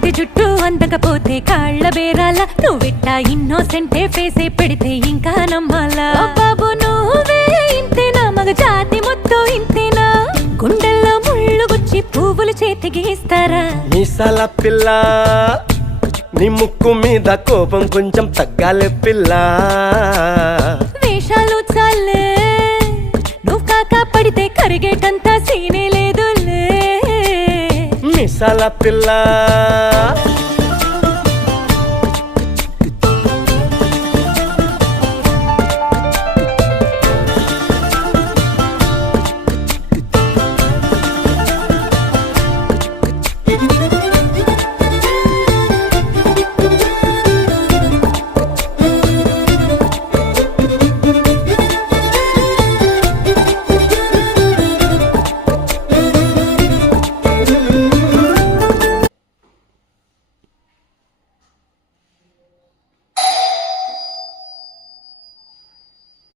పడితే జుట్టు అందకపోతే కాళ్ళ బేరాల నువ్విట్టా ఇన్నోసెంటే ఫేసే పెడితే ఇంకా నమ్మాలా బాబు నువ్వే ఇంతేనా మగ జాతి మొత్తం ఇంతేనా గుండెల్లో ముళ్ళు గుచ్చి పువ్వులు చేతికి ఇస్తారా మీసాల పిల్ల నీ ముక్కు మీద కోపం కొంచెం తగ్గాలే పిల్ల వేషాలు చాలే నువ్వు కాకా పడితే కరిగేటంతా సీనే లేదులే మీసాల పిల్ల